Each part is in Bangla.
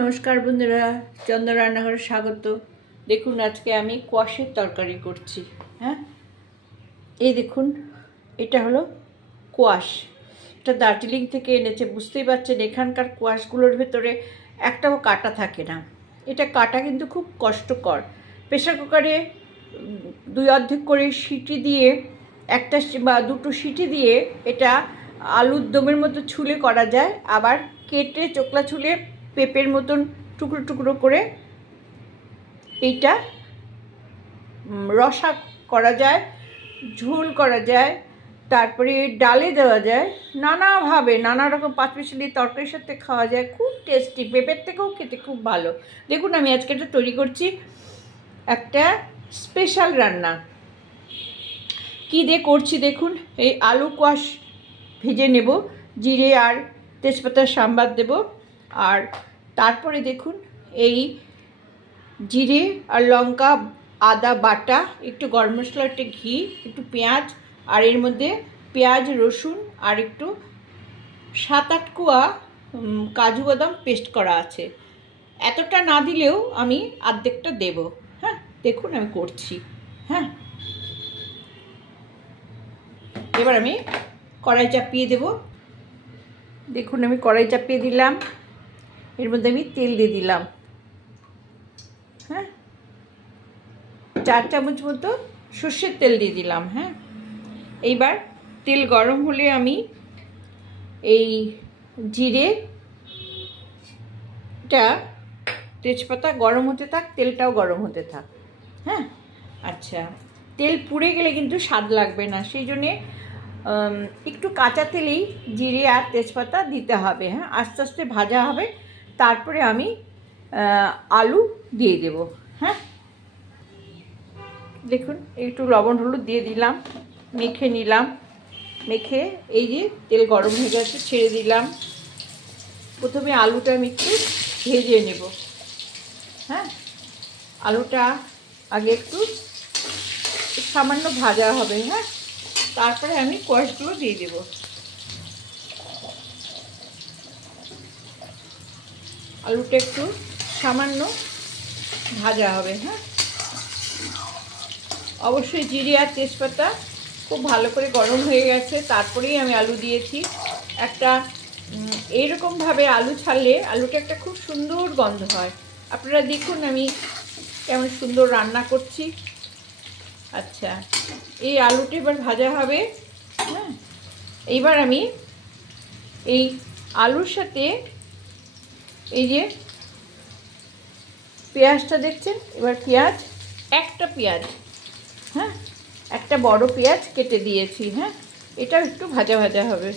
নমস্কার বন্ধুরা চন্দ্র রান্নাঘরে স্বাগত। দেখুন, আজকে আমি কোয়াশের তরকারি করছি হ্যাঁ? এই দেখুন, এটা হলো কোয়াশ। এটা দার্জিলিং থেকে এনেছে, বুঝতেই পারছেন, এখানকার কোয়াশগুলোর ভেতরে একটাও কাটা থাকে না। এটা কাটা কিন্তু খুব কষ্টকর। প্রেশার কুকারে দুই অর্ধেক করে সিটি দিয়ে, একটা বা দুটো সিটি দিয়ে এটা আলুর দমের মতো ছুলে করা যায়, আবার কেটে চোকলা ছুলে পেঁপের মতন টুকরো টুকরো করে এইটা রসা করা যায়, ঝোল করা যায়, তারপরে ডালে দেওয়া যায়, নানাভাবে নানা রকম পাঁচমিশালি তরকারির সাথে খাওয়া যায়, খুব টেস্টি পেঁপের থেকেও খেতে খুব ভালো। দেখুন, আমি আজকে এটা তৈরি করছি একটা স্পেশাল রান্না। কী দিয়ে করছি দেখুন, এই আলু কোয়াশ ভেজে নেব, জিরে আর তেজপাতার সাম্বার দেব, আর তারপরে দেখুন, এই জিরে আর লঙ্কা, আদা, বাটা, একটু গরম মশলা একটু ঘি, একটু পেঁয়াজ, আর এর মধ্যে পেঁয়াজ, রসুন, আর একটু সাত আট কোয়া কাজু বাদাম পেস্ট করা আছে। এতটা না দিলেও আমি আর্ধেকটা দেব। হ্যাঁ দেখুন আমি করছি। হ্যাঁ। এবার আমি কড়াই চাপিয়ে দেব। দেখুন আমি কড়াই চাপিয়ে দিলাম। এর মধ্যে আমি তেল দিয়ে দিলাম। হ্যাঁ? চার চামচ মতো সর্ষের তেল দিয়ে দিলাম হ্যাঁ? এইবার তেল গরম হলে আমি এই জিরেটা তেজপাতা গরম হতে থাক, তেলটাও গরম হতে থাক হ্যাঁ? আচ্ছা তেল পুড়ে গেলে কিন্তু স্বাদ লাগবে না, সেই জন্যে একটু কাঁচা তেলেই জিরে আর তেজপাতা দিতে হবে হ্যাঁ? আস্তে আস্তে ভাজা হবে তারপরে আমি আলু দিয়ে দেব হ্যাঁ? দেখুন, একটু লবণ হলুদ দিয়ে দিলাম, মেখে নিলাম, মেখে এই যে তেল গরম হয়ে গেছে, ছেড়ে দিলাম। প্রথমে আলুটা আমি একটু ভেজে নেব হ্যাঁ? আলুটা আগে একটু সামান্য ভাজা হবে হ্যাঁ? তারপরে আমি কোয়াশগুলো দিয়ে দেব। আলুটা একটু সামান্য ভাজা হবে হ্যাঁ? অবশ্যই জিরে আর তেজপাতা খুব ভালো করে গরম হয়ে গেছে, তারপরেই আমি আলু দিয়েছি। একটা এইরকমভাবে আলু ছাড়লে আলুটা একটা খুব সুন্দর গন্ধ হয়। আপনারা দেখুন আমি কেমন সুন্দর রান্না করছি। আচ্ছা এই আলুটা এবার ভাজা হবে হ্যাঁ? এইবার আমি এই আলুর সাথে এই যে পেঁয়াজটা দেখছেন? এবার পেঁয়াজ, একটা পেঁয়াজ হ্যাঁ? একটা বড় পেঁয়াজ কেটে দিয়েছি হ্যাঁ? এটা একটু ভাজা ভাজা হবে।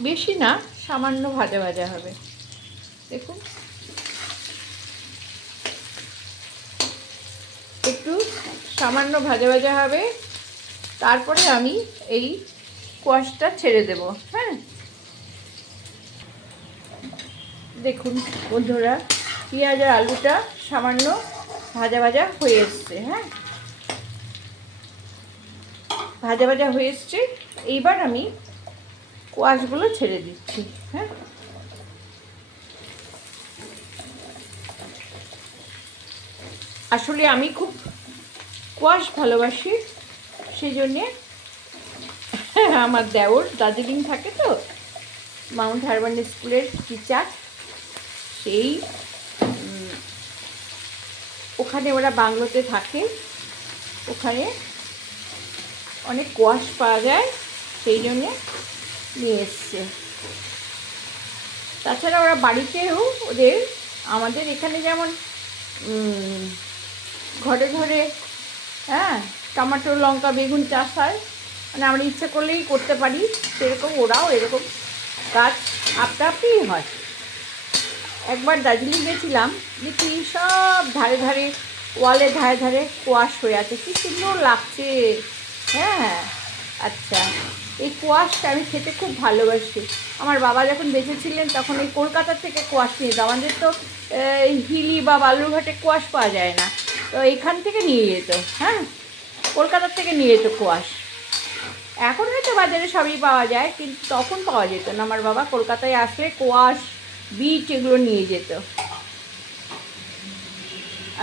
বেশি না, সামান্য ভাজা ভাজা হবে। দেখুন। একটু সামান্য ভাজা ভাজা হবে। তারপরে আমি এই কোয়াশটা ছেড়ে দেব হ্যাঁ? দেখুন বন্ধুরা, পেঁয়াজ আর আলুটা সামান্য ভাজা ভাজা হয়ে এসছে হ্যাঁ? ভাজা ভাজা হয়ে এসছে, এইবার আমি কোয়াশগুলো ছেড়ে দিচ্ছি হ্যাঁ? আসলে আমি খুব কোয়াশ ভালোবাসি সেই জন্যে আমার দেওর দার্জিলিং থাকে তো, মাউন্ট হারবান স্কুলের টিচার। সেই ওখানে ওরা বাংলোতে থাকে। ওখানে অনেক কোয়াশ পাওয়া যায়, সেই জন্যে নিয়ে এসছে। তাছাড়া ওরা বাড়িতেও ওদের, আমাদের এখানে যেমন ঘরে ঘরে হ্যাঁ টমেটো, লঙ্কা, বেগুন চাষ হয় মানে আমরা ইচ্ছা করলেই করতে পারি, সেরকম ওরাও এরকম গাছ আপনা আপনিই হয়। একবার দার্জিলিং গেছিলাম, দেখি সব ধারে ধারে, ওয়ালে ধারে ধারে কোয়াশ হয়ে আছে। কি সুন্দর লাগছে। হ্যাঁ আচ্ছা। এই কোয়াশটা আমি খেতে খুব ভালোবাসি। আমার বাবা যখন বেঁচে ছিলেন তখন এই কলকাতা থেকে কোয়াশ নিয়ে যেত। আমাদের তো এই হিলি বা বালুরঘাটে কোয়াশ পাওয়া যায় না। তো এখান থেকে নিয়ে যেত হ্যাঁ? কলকাতার থেকে নিয়ে যেত কোয়াশ। এখন হয়তো বাজারে সবই পাওয়া যায়, কিন্তু তখন পাওয়া যেত না। আমার বাবা কলকাতায় আসলে কোয়াশ বিট এগুলো নিয়ে যেত।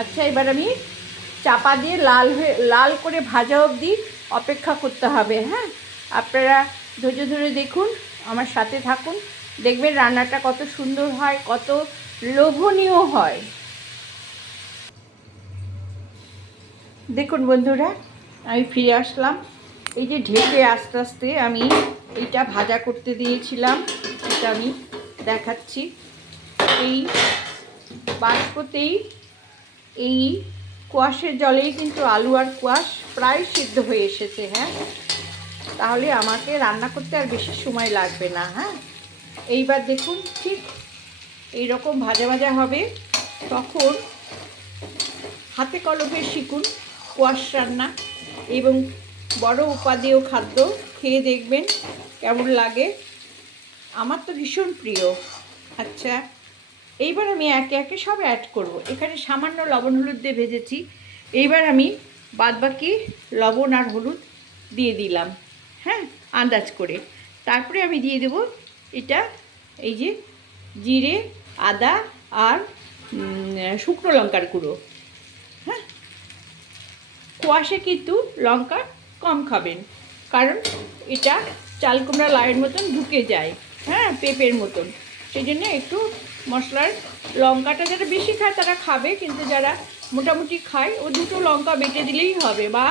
আচ্ছা এবার আমি চাপা দিয়ে লাল হয়ে, লাল করে ভাজা অবধি অপেক্ষা করতে হবে হ্যাঁ? আপনারা ধৈর্য ধরে দেখুন, আমার সাথে থাকুন। দেখবেন রান্নাটা কত সুন্দর হয়, কত লোভনীয় হয়। দেখুন বন্ধুরা, আমি ফিরে আসলাম। এই যে ঢেকে আস্তে আস্তে আমি এইটা ভাজা করতে দিয়েছিলাম, এটা আমি দেখাচ্ছি। এই বাষ্পতেই এই কোয়াশের জলেই কিন্তু আলু আর কোয়াশ প্রায় সিদ্ধ হয়ে এসেছে হ্যাঁ? তাহলে আমাকে রান্না করতে আর বেশি সময় লাগবে না হ্যাঁ? এইবার দেখুন ঠিক এই রকম ভাজা ভাজা হবে। তখন হাতে কলমে শিখুন কোয়াশ রান্না এবং বড় উপাদেয় খাদ্য খেয়ে দেখবেন কেমন লাগে। আমার তো ভীষণ প্রিয়। আচ্ছা এইবার আমি একে একে সব অ্যাড করব। এখানে সামান্য লবণ হলুদ দিয়ে ভেজেছি। এইবার আমি বাদবাকি লবণ আর হলুদ দিয়ে দিলাম। হ্যাঁ আন্দাজ করে। তারপরে আমি দিয়ে দেব এটা, এই যে জিরে, আদা আর শুকনো লঙ্কার গুঁড়ো। হ্যাঁ কোয়াশে কিন্তু লঙ্কা কম খাবেন। কারণ এটা চাল কুমড়া লাউয়ের মতন ঢুকে যায়। হ্যাঁ পেঁপের মতন। সেই জন্য একটু মশলার লঙ্কাটা যারা বেশি খায় তারা খাবে, কিন্তু যারা মোটামুটি খায়, ও দুটো লঙ্কা বেটে দিলেই হবে বা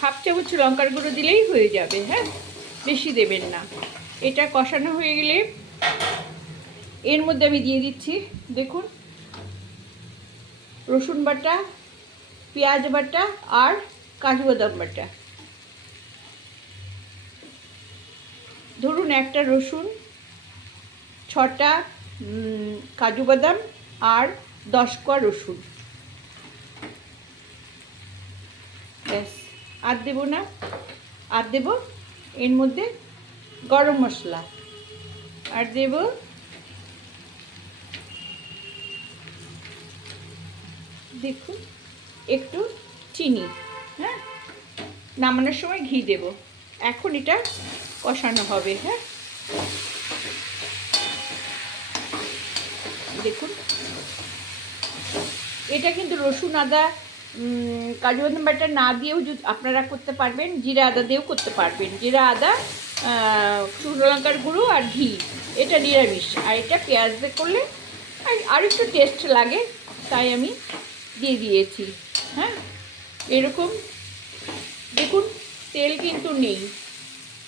হাফ চামচ লঙ্কার গুঁড়ো দিলেই হয়ে যাবে হ্যাঁ? বেশি দেবেন না। এটা কষানো হয়ে গেলে এর মধ্যে আমি দিয়ে দিচ্ছি, দেখুন। রসুন বাটা, পেঁয়াজ বাটা আর কাজু বাদাম বাটা। ধরুন একটা রসুন, ছটা কাজু বাদাম আর দশ কোয়া রসুন। ব্যাস, আর দেবো না, আর দেব এর মধ্যে গরম মশলা। আর দেব দেখুন, একটু চিনি হ্যাঁ? নামানোর সময় ঘি দেব। এখন এটা কষানো হবে হ্যাঁ? দেখুন। এটা কিন্তু রসুন, আদা কাজু বাদাম বাটা না দিয়েও আপনারা করতে পারবেন, জিরা, আদা দিয়েও করতে পারবেন। জিরা, আদা শুকনো লঙ্কার গুঁড়ো আর ঘি, এটা নিরামিষ। আর এটা পেঁয়াজ দিয়ে করলে আর একটু টেস্ট লাগে, তাই আমি দিয়ে দিয়েছি হ্যাঁ? এরকম, দেখুন, তেল কিন্তু নেই।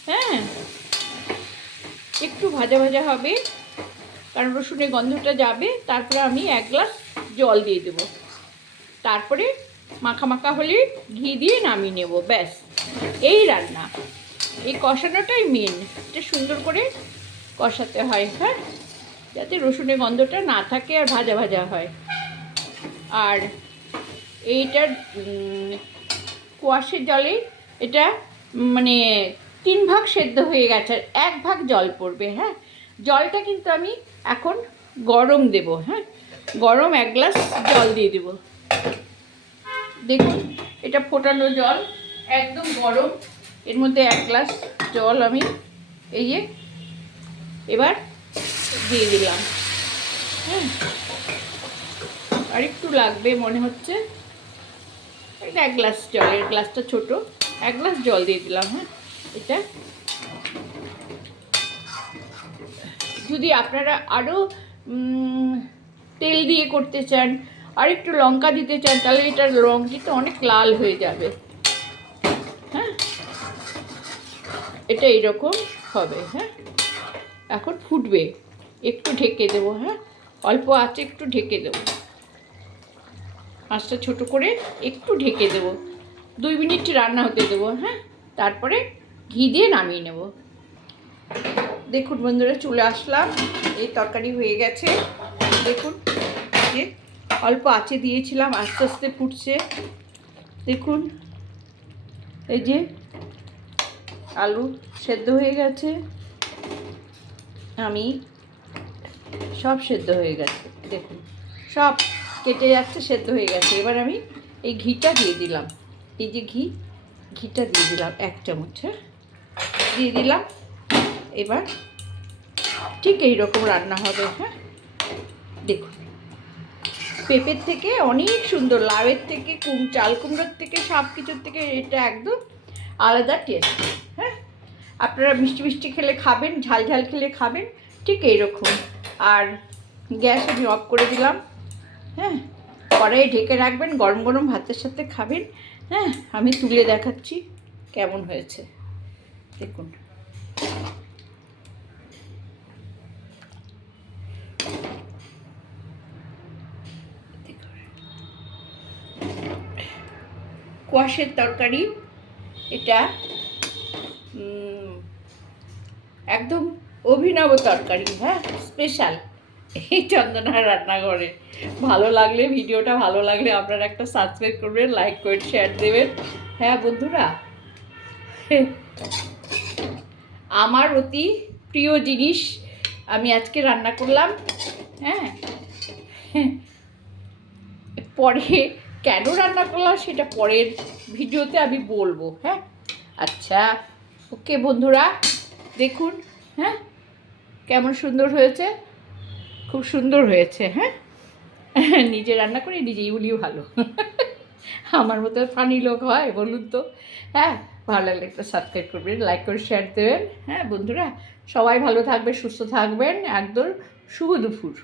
হ্যাঁ। একটু ভাজা ভাজা হবে, কারণ রসুনের গন্ধটা যাবে, তারপরে আমি এক গ্লাস জল দিয়ে দেবো। তারপরে মাখা মাখা হলে ঘি দিয়ে নামিয়ে নেব, ব্যাস। এই রান্না। এই কষানোটাই মেন এটা সুন্দর করে কষাতে হয় হ্যাঁ? যাতে রসুনের গন্ধটা না থাকে আর ভাজা ভাজা হয়। আর এইটার কোয়াশের জলে এটা মানে তিন ভাগ সেদ্ধ হয়ে গেছে আর এক ভাগ জল পড়বে হ্যাঁ? জলটা কিন্তু আমি এখন গরম দেব হ্যাঁ? গরম এক গ্লাস জল দিয়ে দেব। দেখুন, এটা ফোটানো জল, একদম গরম। এর মধ্যে এক গ্লাস জল আমি এই যে এবার দিয়ে দিলাম হ্যাঁ? আর একটু লাগবে, মনে হচ্ছে। এক গ্লাস জল জলের গ্লাসটা ছোট, এক গ্লাস জল দিয়ে দিলাম হ্যাঁ? এটা? যদি আপনারা আরও তেল দিয়ে করতে চান আর একটু লঙ্কা দিতে চান, তাহলে এটার কিন্তু অনেক লাল হয়ে যাবে। হ্যাঁ? এটা এরকম হবে হ্যাঁ? এখন ফুটবে। একটু ঢেকে দেবো হ্যাঁ? অল্প আছে, একটু ঢেকে দেবো। আঁচটা ছোটো করে একটু ঢেকে দেবো। দুই মিনিট রান্না হতে দেবো হ্যাঁ? তারপরে ঘি দিয়ে নামিয়ে নেব। দেখুন বন্ধুরা, চলে আসলাম। এই তরকারি হয়ে গেছে। দেখুন যে অল্প আঁচে দিয়েছিলাম, আস্তে আস্তে ফুটছে। দেখুন, এই যে আলু সেদ্ধ হয়ে গেছে। আমি সব সেদ্ধ হয়ে গেছে। দেখুন, সব কেটে যাচ্ছে, সেদ্ধ হয়ে গেছে। এবার আমি এই ঘিটা দিয়ে দিলাম। এই যে ঘি, ঘিটা দিয়ে দিলাম এক চামচ হ্যাঁ? দিয়ে দিলাম। এবার ঠিক এই রকম রান্না হবে হ্যাঁ? দেখুন। পেঁপের থেকে অনেক সুন্দর, লাউয়ের থেকে, কুম, চাল কুমড়োর থেকে সব কিছুর থেকে এটা একদম আলাদা টেস্ট হ্যাঁ? আপনারা মিষ্টি মিষ্টি খেলে খাবেন, ঝাল ঝাল খেলে খাবেন, ঠিক এইরকম। আর গ্যাস আমি অফ করে দিলাম হ্যাঁ? কড়াইয়ে ঢেকে রাখবেন, গরম গরম ভাতের সাথে খাবেন হ্যাঁ? আমি তুলে দেখাচ্ছি কেমন হয়েছে। দেখুন। কোয়াশের তরকারি, এটা একদম অভিনব তরকারি হ্যাঁ স্পেশাল এই চন্দনার রান্নাঘরে। ভালো লাগলে, ভিডিওটা ভালো লাগলে আপনারা একটা সাবস্ক্রাইব করবেন লাইক করে শেয়ার দেবেন। হ্যাঁ বন্ধুরা? আমার অতি প্রিয় জিনিস আমি আজকে রান্না করলাম হ্যাঁ? পরে কেন রান্না করলাম সেটা পরের ভিডিওতে আমি বলব হ্যাঁ? আচ্ছা ওকে বন্ধুরা, দেখুন হ্যাঁ? কেমন সুন্দর হয়েছে? খুব সুন্দর হয়েছে হ্যাঁ? নিজে রান্না করে নিজেই বলিও ভালো। আমার মতো ফানি লোক হয়, বলুন তো হ্যাঁ? ভালো লাগলে একটা সাবস্ক্রাইব করবেন লাইক করে শেয়ার দেবেন। হ্যাঁ বন্ধুরা, সবাই ভালো থাকবে সুস্থ থাকবেন। একদম শুভ দুপুর।